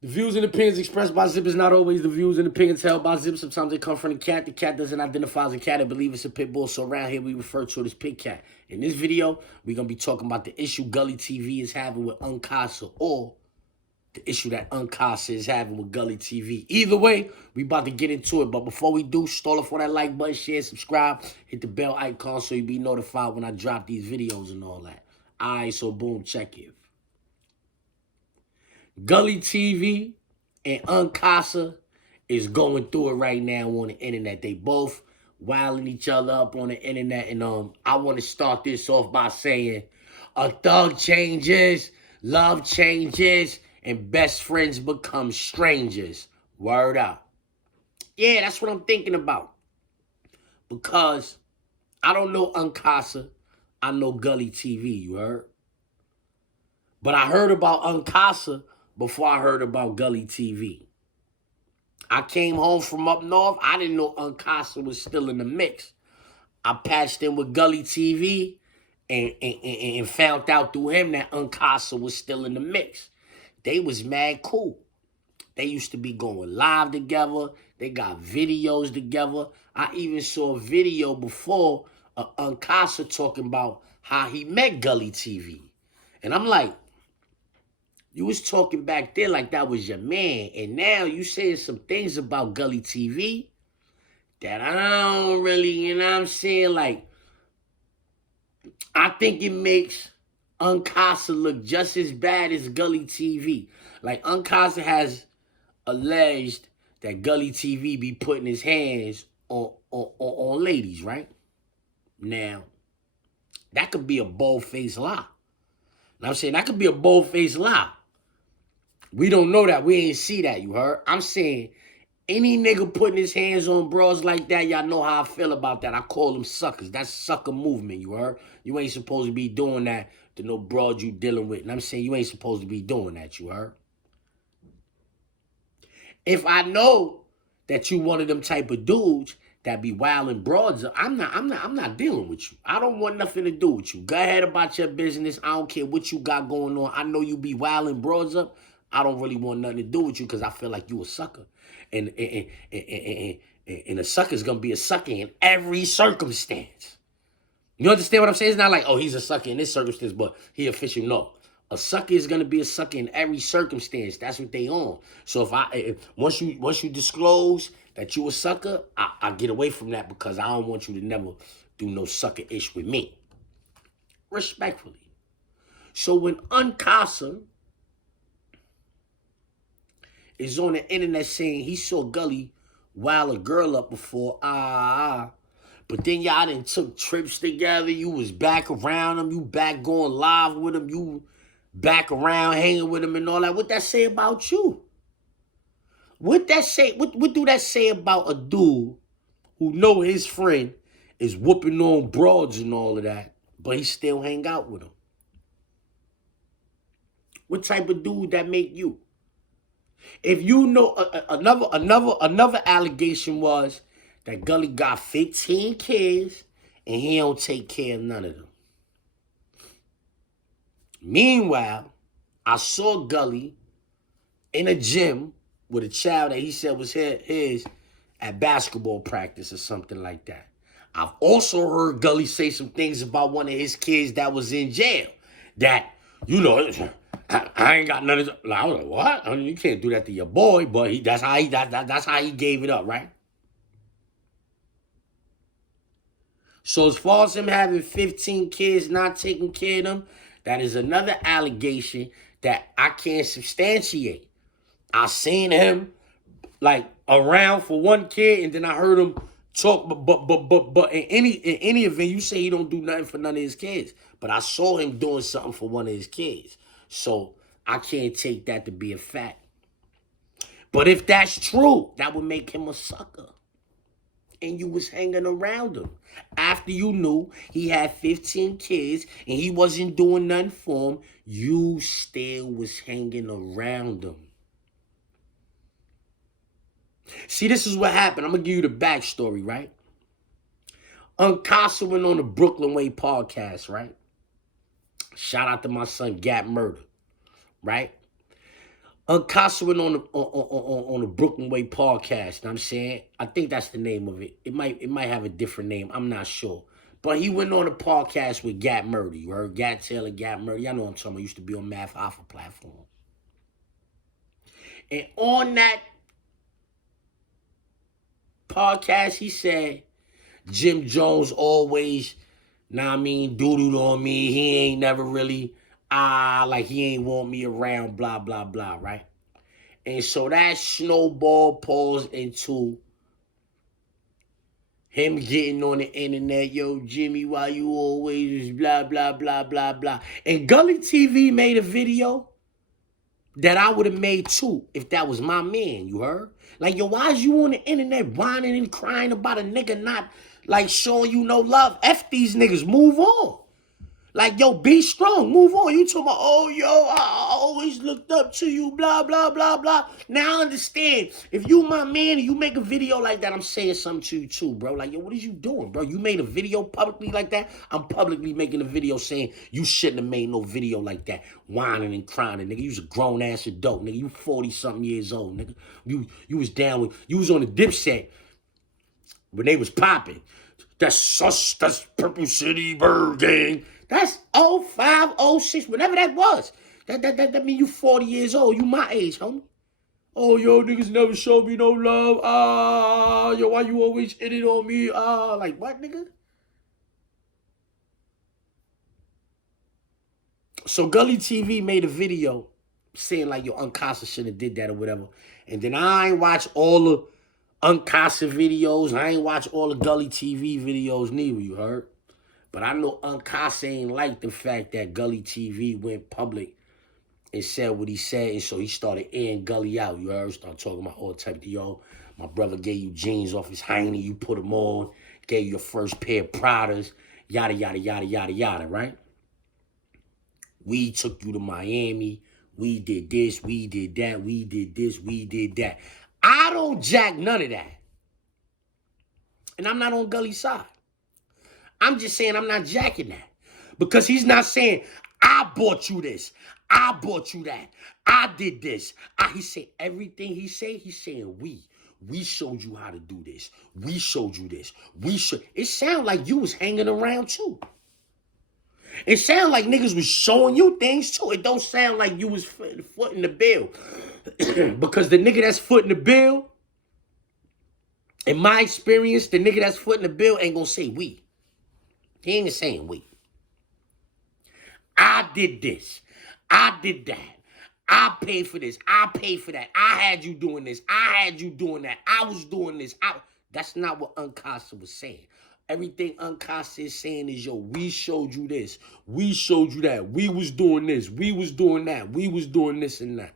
The views and opinions expressed by Zip is not always the views and opinions held by Zip. Sometimes they come from the cat. The cat doesn't identify as a cat. I believe it's a pit bull. So around here we refer to it as pit cat. In this video, we're going to be talking about the issue Gully TV is having with Kasa, or the issue that Kasa is having with Gully TV. Either way, we about to get into it. But before we do, stall off on that like button, share, subscribe, hit the bell icon so you be notified when I drop these videos and all that. Alright, so boom, check it. Gully TV and Kasa is going through it right now on the internet. They both wilding each other up on the internet. And I want to start this off by saying a thug changes, love changes, and best friends become strangers. Word up. Yeah, that's what I'm thinking about. Because I don't know Kasa. I know Gully TV, you heard? But I heard about Kasa before I heard about Gully TV. I came home from up north. I didn't know Kasa was still in the mix. I patched in with Gully TV and found out through him that Kasa was still in the mix. They was mad cool. They used to be going live together. They got videos together. I even saw a video before of Kasa talking about how he met Gully TV. And I'm like, you was talking back there like that was your man. And now you saying some things about Gully TV that I don't really, you know what I'm saying? Like, I think it makes Kasa look just as bad as Gully TV. Like, Kasa has alleged that Gully TV be putting his hands on ladies, right? Now, that could be a bold-faced lie. Now I'm saying that could be a bold-faced lie. We don't know that. We ain't see that, you heard? I'm saying any nigga putting his hands on bros like that, y'all know how I feel about that. I call them suckers. That's sucker movement, you heard? You ain't supposed to be doing that to no broad you dealing with. And I'm saying you ain't supposed to be doing that, you heard? If I know that you one of them type of dudes that be wilding broads, I'm not dealing with you. I don't want nothing to do with you. Go ahead about your business. I don't care what you got going on. I know you be wilding broads up. I don't really want nothing to do with you because I feel like you a sucker. And a sucker's gonna be a sucker in every circumstance. You understand what I'm saying? It's not like, oh, he's a sucker in this circumstance, but he official. No. A sucker is gonna be a sucker in every circumstance. That's what they on. So once you disclose that you a sucker, I get away from that because I don't want you to never do no sucker ish with me. Respectfully. So when Kasa is on the internet saying he saw Gully wild a girl up before, but then y'all done took trips together. You was back around him. You back going live with him. You back around hanging with him and all that. What that say about you? What that say? What do that say about a dude who know his friend is whooping on broads and all of that, but he still hang out with him? What type of dude that make you? If you know another allegation was that Gully got 15 kids and he don't take care of none of them. Meanwhile, I saw Gully in a gym with a child that he said was his at basketball practice or something like that. I've also heard Gully say some things about one of his kids that was in jail. That, you know, I ain't got none of that. I was like, what? I mean, you can't do that to your boy, but that's how he gave it up, right? So as far as him having 15 kids, not taking care of them, that is another allegation that I can't substantiate. I seen him like around for one kid, and then I heard him talk. But in any event, you say he don't do nothing for none of his kids. But I saw him doing something for one of his kids, so I can't take that to be a fact. But if that's true, that would make him a sucker. And you was hanging around him after you knew he had 15 kids and he wasn't doing nothing for him. You still was hanging around him. See, this is what happened. I'm gonna give you the backstory, right? Kasa went on the Brooklyn Way podcast, right? Shout out to my son Gap Murder, right? Kasa went on the Brooklyn Way podcast. I'm saying, I think that's the name of it. It might have a different name. I'm not sure. But he went on a podcast with Gat Murdy. You heard Gat Taylor, Gat Murdy. Y'all know what I'm talking about. Used to be on Math Alpha platform. And on that podcast, he said Jim Jones always, nah, I mean, doodled on me. He ain't never really, like he ain't want me around, blah, blah, blah, right? And so that snowball falls into him getting on the internet, yo, Jimmy, why you always blah, blah, blah, blah, blah. And Gully TV made a video that I would have made too if that was my man, you heard? Like, yo, why is you on the internet whining and crying about a nigga not, like, showing you no love? F these niggas, move on. Like, yo, be strong, move on. You talking about, oh, yo, I always looked up to you, blah, blah, blah, blah. Now I understand. If you my man and you make a video like that, I'm saying something to you too, bro. Like, yo, what is you doing, bro? You made a video publicly like that? I'm publicly making a video saying you shouldn't have made no video like that. Whining and crying, nigga. You was a grown-ass adult, nigga. You 40-something years old, nigga. You was down with, you was on the Dipset when they was popping. That's Purple City Bird Gang. That's 05, 06, whatever that was. That mean you 40 years old. You my age, homie. Oh, yo, niggas never showed me no love. Yo, why you always hit it on me? Like what, nigga? So Gully TV made a video saying like, yo, Uncasa shouldn't have did that or whatever. And then I ain't watch all the Uncasa videos. I ain't watch all the Gully TV videos neither, you heard? But I know Uncasa ain't like the fact that Gully TV went public and said what he said, and so he started airing Gully out. You heard? Started talking about all type of, yo, my brother gave you jeans off his hiney, you put them on, gave you your first pair of Pradas, yada, yada, yada, yada, yada, right? We took you to Miami, we did this, we did that, we did this, we did that. I don't jack none of that. And I'm not on Gully's side. I'm just saying I'm not jacking that. Because he's not saying, I bought you this. I bought you that. I did this. He said everything he said, he's saying we. We showed you how to do this. We showed you this. It sound like you was hanging around too. It sound like niggas was showing you things too. It don't sound like you was footing the bill. Because the nigga that's footing the bill, in my experience, the nigga that's footing the bill ain't gonna say we. He ain't saying we. I did this. I did that. I paid for this. I paid for that. I had you doing this. I had you doing that. I was doing this. That's not what Uncasa was saying. Everything Uncasa is saying is, yo, we showed you this. We showed you that. We was doing this. We was doing that. We was doing this and that.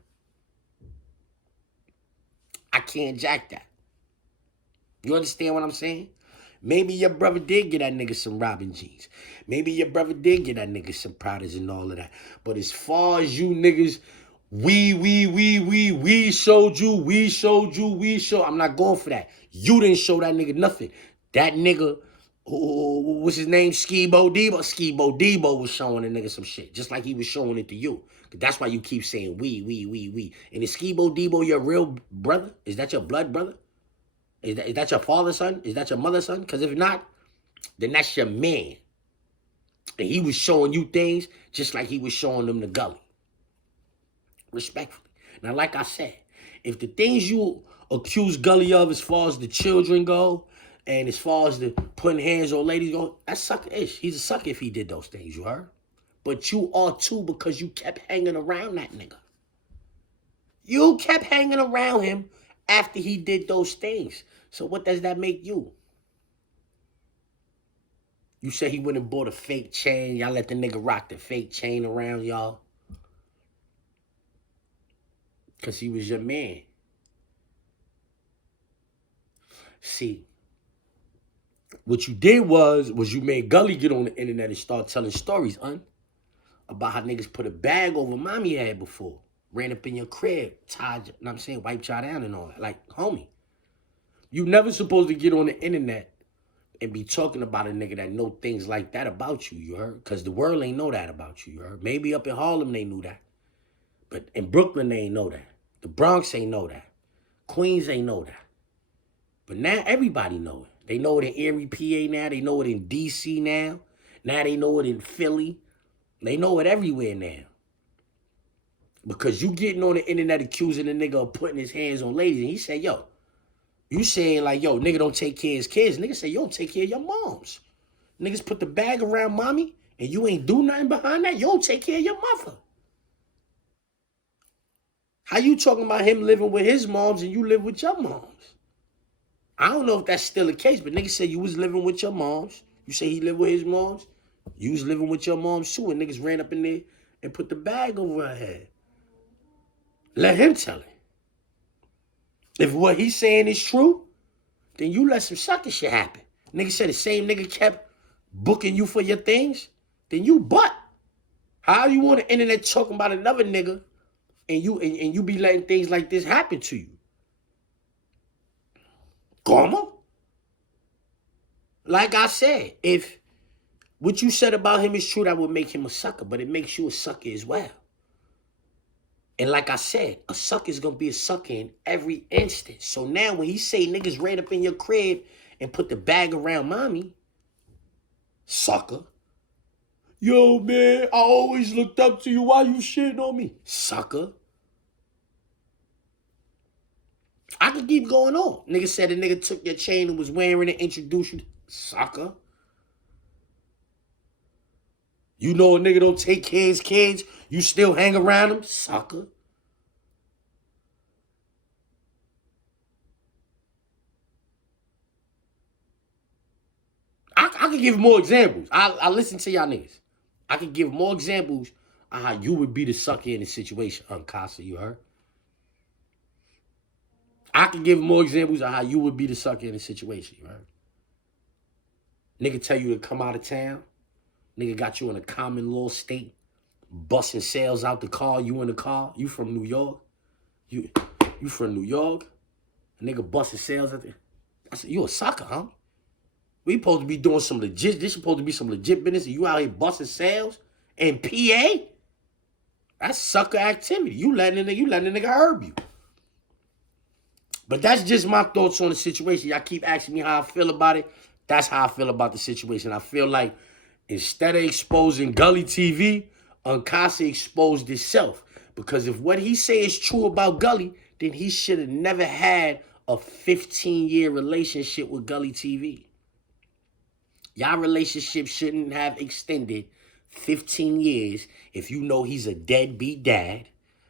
I can't jack that. You understand what I'm saying? Maybe your brother did get that nigga some Robin jeans. Maybe your brother did get that nigga some Pradas and all of that. But as far as you niggas, we showed you, we showed you, we showed. I'm not going for that. You didn't show that nigga nothing. That nigga, what's his name? Skibo Debo. Skibo Debo was showing a nigga some shit. Just like he was showing it to you. That's why you keep saying we. And is Skibo Debo your real brother? Is that your blood brother? Is that your father's son? Is that your mother's son? Because if not, then that's your man. And he was showing you things just like he was showing them to Gully. Respectfully. Now, like I said, if the things you accuse Gully of as far as the children go, and as far as the putting hands on ladies go, that's sucker-ish. He's a sucker if he did those things, you heard? But you are too because you kept hanging around that nigga. You kept hanging around him after he did those things. So what does that make you? You said he went and bought a fake chain. Y'all let the nigga rock the fake chain around y'all. Because he was your man. See, what you did was you made Gully get on the internet and start telling stories, about how niggas put a bag over mommy head before. Ran up in your crib, tied, you know what I'm saying, wiped y'all down and all that. Like, homie. You never supposed to get on the internet and be talking about a nigga that know things like that about you, you heard? Because the world ain't know that about you, you heard? Maybe up in Harlem they knew that. But in Brooklyn they ain't know that. The Bronx ain't know that. Queens ain't know that. But now everybody know it. They know it in Erie, PA now. They know it in DC now. Now they know it in Philly. They know it everywhere now. Because you getting on the internet accusing a nigga of putting his hands on ladies. And he said, yo, you saying like, yo, nigga don't take care of his kids. Nigga say, you don't take care of your moms. Niggas put the bag around mommy and you ain't do nothing behind that. You don't take care of your mother. How you talking about him living with his moms and you live with your moms? I don't know if that's still the case, but niggas said you was living with your moms. You say he lived with his moms. You was living with your moms too, and niggas ran up in there and put the bag over her head. Let him tell it. If what he's saying is true, then you let some sucker shit happen. Nigga said the same nigga kept booking you for your things, then you butt. How you on the internet talking about another nigga and you be letting things like this happen to you? Karma? Like I said, if what you said about him is true, that would make him a sucker, but it makes you a sucker as well. And like I said, a sucker is going to be a sucker in every instance. So now when he say niggas ran up in your crib and put the bag around mommy, sucker. Yo, man, I always looked up to you. Why you shitting on me? Sucker. I could keep going on. Nigga said a nigga took your chain and was wearing it, introduced you. Sucker. You know a nigga don't take care of his kids. You still hang around him? Sucker. I could give more examples. I listen to y'all niggas. I could give more examples on how you would be the sucker in the situation. Kasa, you heard? I could give more examples on how you would be the sucker in the situation, you heard? Nigga tell you to come out of town. Nigga got you in a common law state. Busting sales out the car. You in the car. You from New York. You from New York. A nigga busting sales out there. I said, you a sucker, huh? We supposed to be doing some legit, this supposed to be some legit business, and you out here busting sales in PA? That's sucker activity. You letting the nigga herb you. But that's just my thoughts on the situation. Y'all keep asking me how I feel about it. That's how I feel about the situation. I feel like instead of exposing Gully TV, Unasa exposed himself. Because if what he say is true about Gully, then he should have never had a 15-year relationship with Gully TV. Y'all relationship shouldn't have extended 15 years if you know he's a deadbeat dad.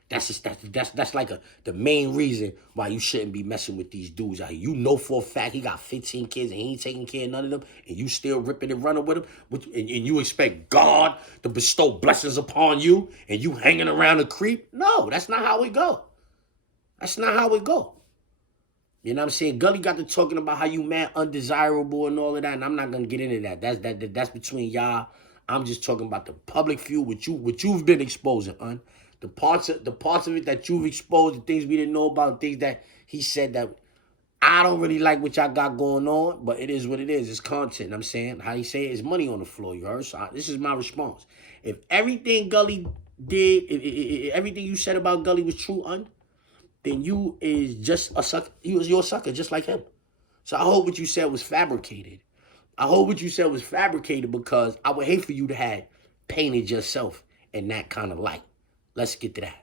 That's like the main reason why you shouldn't be messing with these dudes out here. You know for a fact he got 15 kids and he ain't taking care of none of them, and you still ripping and running with him, and you expect God to bestow blessings upon you, and you hanging around a creep? No, that's not how it go. That's not how it go. You know what I'm saying? Gully got to talking about how you mad undesirable and all of that, and I'm not gonna get into that. That's between y'all. I'm just talking about the public feud, what you've been exposing, the parts of it that you've exposed, the things we didn't know about, things that he said that I don't really like what y'all got going on, but it is what it is. It's content. I'm saying how he say it is money on the floor. You heard? So this is my response. If everything Gully did, if everything you said about Gully was true, then you is just a sucker. You're a sucker just like him. So I hope what you said was fabricated. I hope what you said was fabricated because I would hate for you to have painted yourself in that kind of light. Let's get to that.